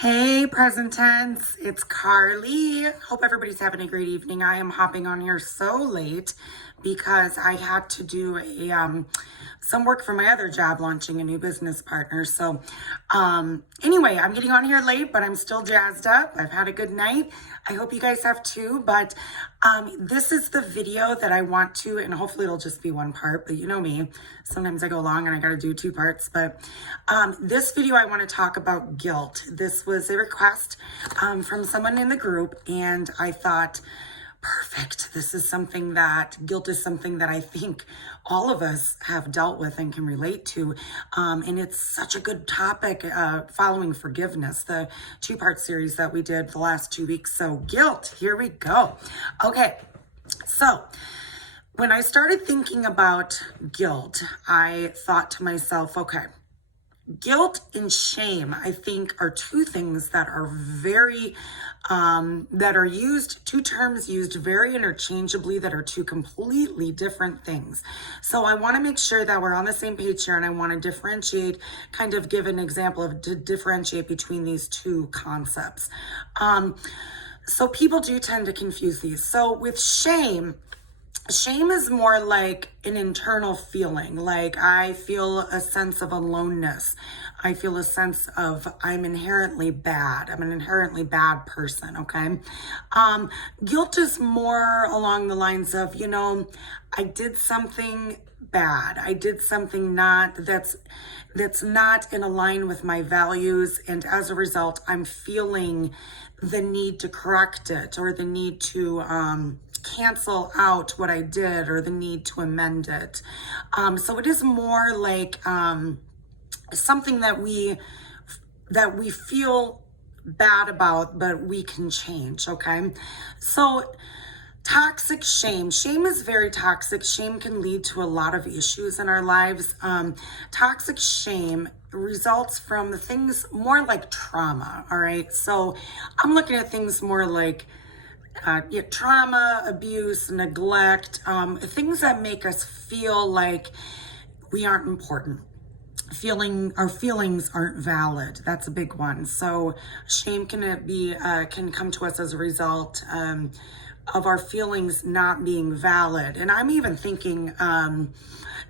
Hey, present tense, it's Carly. Hope everybody's having a great evening. I am hopping on here so late because I had to do some work for my other job, launching a new business partner. So anyway, I'm getting on here late, but I'm still jazzed up. I've had a good night. I hope you guys have too, but this is the video that I want to, and hopefully it'll just be one part, but you know me, sometimes I go long and I gotta do two parts, but this video I wanna talk about guilt. This was a request from someone in the group, and I thought, perfect. This is something that guilt is something that I think all of us have dealt with and can relate to. And it's such a good topic following forgiveness, the two-part series that we did the last 2 weeks. So guilt, here we go. Okay, so when I started thinking about guilt, I thought to myself, okay, guilt and shame, I think, are two things that are very, two terms used very interchangeably that are two completely different things. So I want to make sure that we're on the same page here, and I want to differentiate, kind of give an example of to differentiate between these two concepts. So people do tend to confuse these. So with shame is more like an internal feeling. Like I feel a sense of aloneness. I feel a sense of I'm inherently bad. I'm an inherently bad person, okay? Guilt is more along the lines of, I did something bad. I did something that's not in line with my values, and as a result, I'm feeling the need to correct it, or the need to cancel out what I did, or the need to amend it. So it is more like something that we feel bad about, but we can change, okay? So toxic shame. Shame is very toxic. Shame can lead to a lot of issues in our lives. Toxic shame results from the things more like trauma, all right? So I'm looking at things more like trauma, abuse, neglect, things that make us feel like we aren't important. Our feelings aren't valid. That's a big one. So shame can come to us as a result of our feelings not being valid. And I'm even thinking,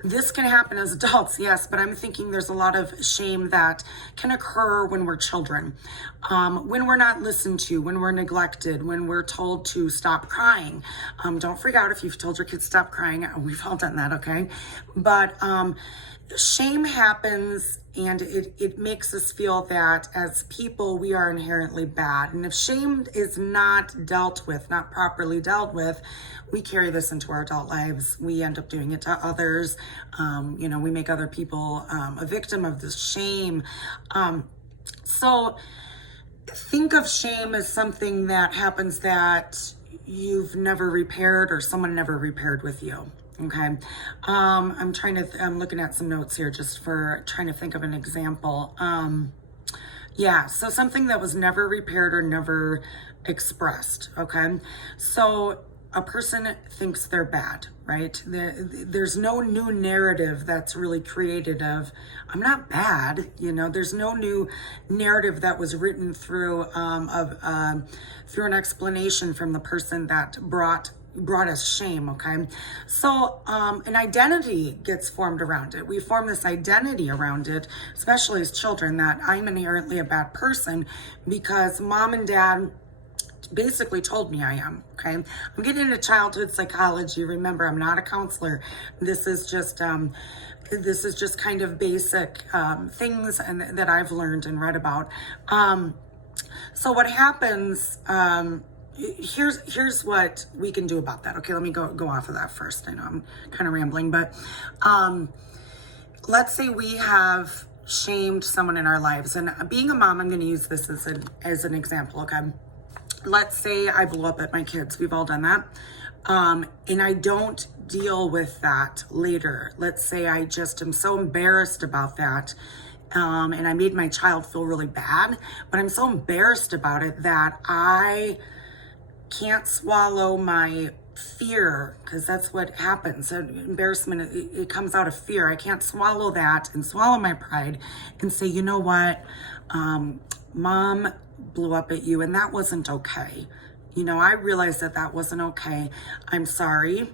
this can happen as adults, yes, but I'm thinking there's a lot of shame that can occur when we're children, when we're not listened to, when we're neglected, when we're told to stop crying. Don't freak out if you've told your kids stop crying. We've all done that, okay? But shame happens, and it makes us feel that as people, we are inherently bad. And if shame is not dealt with, not properly dealt with, we carry this into our adult lives. We end up doing it to others. We make other people a victim of this shame. So think of shame as something that happens that you've never repaired, or someone never repaired with you. Okay. I'm looking at some notes here just for trying to think of an example. So something that was never repaired or never expressed. Okay. So a person thinks they're bad, right? There's no new narrative that's really created of, I'm not bad. There's no new narrative that was written through, through an explanation from the person that brought us shame, okay? So an identity gets formed around it. We form this identity around it, especially as children, that I'm inherently a bad person because mom and dad basically told me I am, okay? I'm getting into childhood psychology. Remember, I'm not a counselor. This is just kind of basic things that I've learned and read about. So what happens, here's what we can do about that. Okay, let me go off of that first. I know I'm kind of rambling, but let's say we have shamed someone in our lives, and being a mom, I'm going to use this as an example. Okay, let's say I blew up at my kids. We've all done that, and I don't deal with that later. Let's say I just am so embarrassed about that. And I made my child feel really bad, but I'm so embarrassed about it that I can't swallow my fear, because that's what happens. Embarrassment, it comes out of fear. I can't swallow that and swallow my pride and say, you know what, mom blew up at you and that wasn't okay. You know, I realized that that wasn't okay. I'm sorry.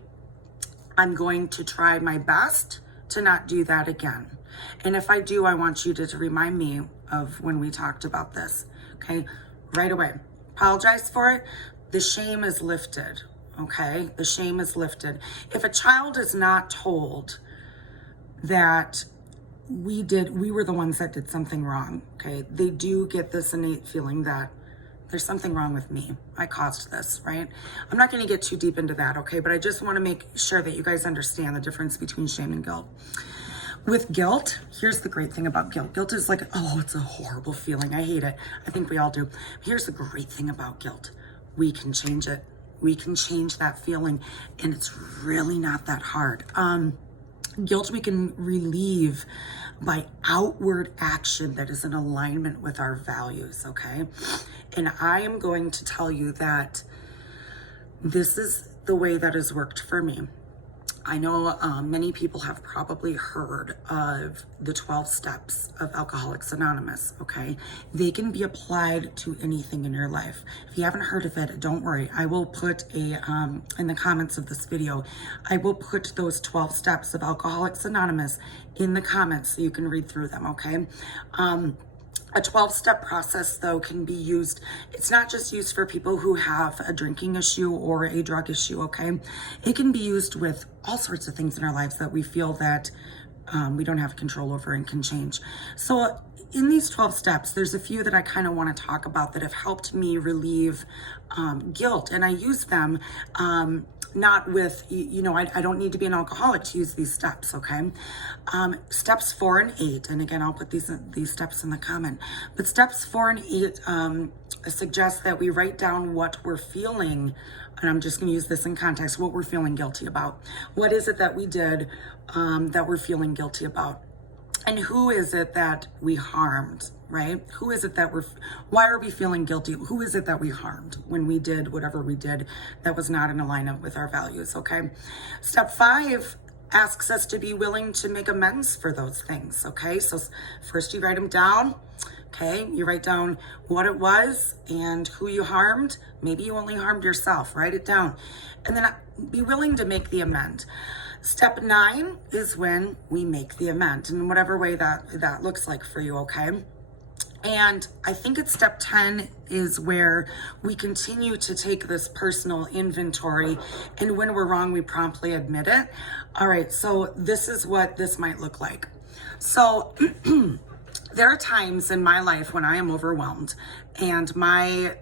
I'm going to try my best to not do that again. And if I do, I want you to remind me of when we talked about this, okay? Right away. Apologize for it. The shame is lifted, okay? The shame is lifted. If a child is not told that we were the ones that did something wrong, okay? They do get this innate feeling that there's something wrong with me. I caused this, right? I'm not going to get too deep into that, okay? But I just want to make sure that you guys understand the difference between shame and guilt. With guilt, here's the great thing about guilt. Guilt is like, oh, it's a horrible feeling. I hate it. I think we all do. Here's the great thing about guilt. We can change it. We can change that feeling, and it's really not that hard. Guilt we can relieve by outward action that is in alignment with our values, okay? And I am going to tell you that this is the way that has worked for me. I know many people have probably heard of the 12 steps of Alcoholics Anonymous, okay? They can be applied to anything in your life. If you haven't heard of it, don't worry. I will put in the comments of this video, I will put those 12 steps of Alcoholics Anonymous in the comments so you can read through them, okay? A 12-step process, though, can be used. It's not just used for people who have a drinking issue or a drug issue, okay? It can be used with all sorts of things in our lives that we feel that we don't have control over and can change. So in these 12 steps, there's a few that I kind of want to talk about that have helped me relieve guilt. And I use them not with, you know, I don't need to be an alcoholic to use these steps, okay? Steps 4 and 8, and again, I'll put these steps in the comment, but steps 4 and 8 suggest that we write down what we're feeling, and I'm just gonna use this in context, what we're feeling guilty about. What is it that we did that we're feeling guilty about? And who is it that we harmed, right? Who is it that why are we feeling guilty? Who is it that we harmed when we did whatever we did that was not in alignment with our values, okay? Step 5 asks us to be willing to make amends for those things, okay? So first you write them down, okay? You write down what it was and who you harmed. Maybe you only harmed yourself, write it down. And then be willing to make the amend. Step 9 is when we make the amend in whatever way that looks like for you, okay? And I think it's step 10 is where we continue to take this personal inventory, and when we're wrong, we promptly admit it. All right, so this is what this might look like. So there are times in my life when I am overwhelmed and my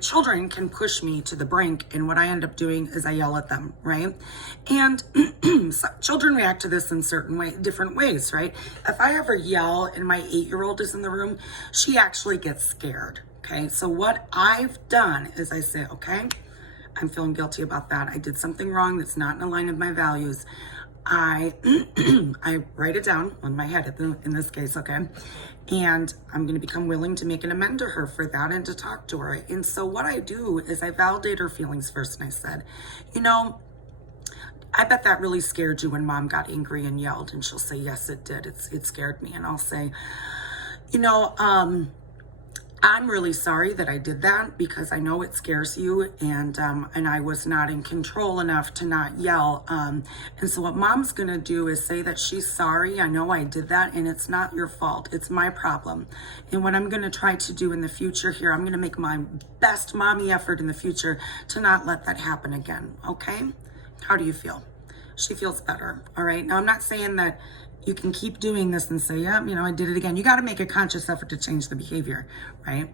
children can push me to the brink, and what I end up doing is I yell at them, right? And children react to this in different ways, right? If I ever yell and my 8-year-old is in the room, she actually gets scared, okay? So what I've done is I say, okay, I'm feeling guilty about that. I did something wrong that's not in line with my values. I write it down on my head in this case, okay? And I'm going to become willing to make an amend to her for that and to talk to her. And so what I do is I validate her feelings first. And I said, you know, I bet that really scared you when mom got angry and yelled. And she'll say, yes, it did. It scared me. And I'll say, you know, I'm really sorry that I did that because I know it scares you, and I was not in control enough to not yell. And so what mom's gonna do is say that she's sorry. I know I did that, and it's not your fault. It's my problem. And what I'm gonna try to do in the future here, I'm gonna make my best mommy effort in the future to not let that happen again. Okay? How do you feel? She feels better. All right. Now I'm not saying that you can keep doing this and say, yeah, you know, I did it again. You got to make a conscious effort to change the behavior, right?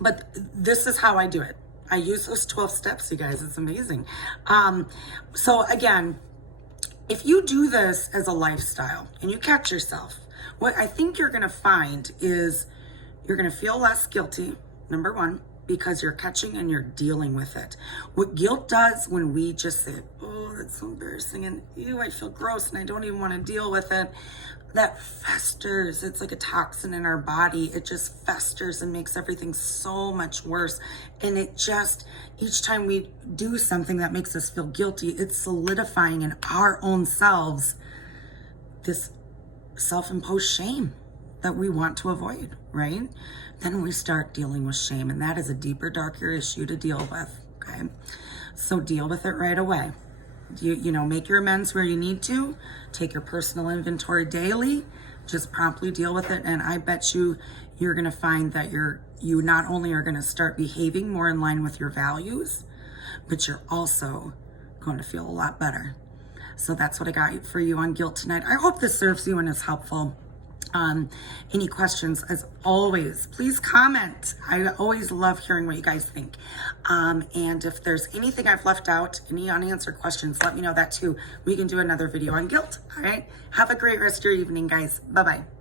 But this is how I do it. I use those 12 steps, you guys. It's amazing. So again, if you do this as a lifestyle and you catch yourself, what I think you're going to find is you're going to feel less guilty, number one, because you're catching and you're dealing with it. What guilt does when we just say, oh, that's so embarrassing, and ew, I feel gross and I don't even want to deal with it, that festers. It's like a toxin in our body. It just festers and makes everything so much worse. And it just, each time we do something that makes us feel guilty, it's solidifying in our own selves this self-imposed shame. that we want to avoid, right? Then we start dealing with shame, and that is a deeper, darker issue to deal with, okay? So deal with it right away. You know, make your amends where you need to. Take your personal inventory daily. Just promptly deal with it, and I bet you're going to find that you not only are going to start behaving more in line with your values, but you're also going to feel a lot better. So that's what I got for you on guilt tonight. I hope this serves you and is helpful. Any questions, as always, please comment. I always love hearing what you guys think. And if there's anything I've left out, any unanswered questions, let me know that too. We can do another video on guilt. All right. Have a great rest of your evening, guys. Bye-bye.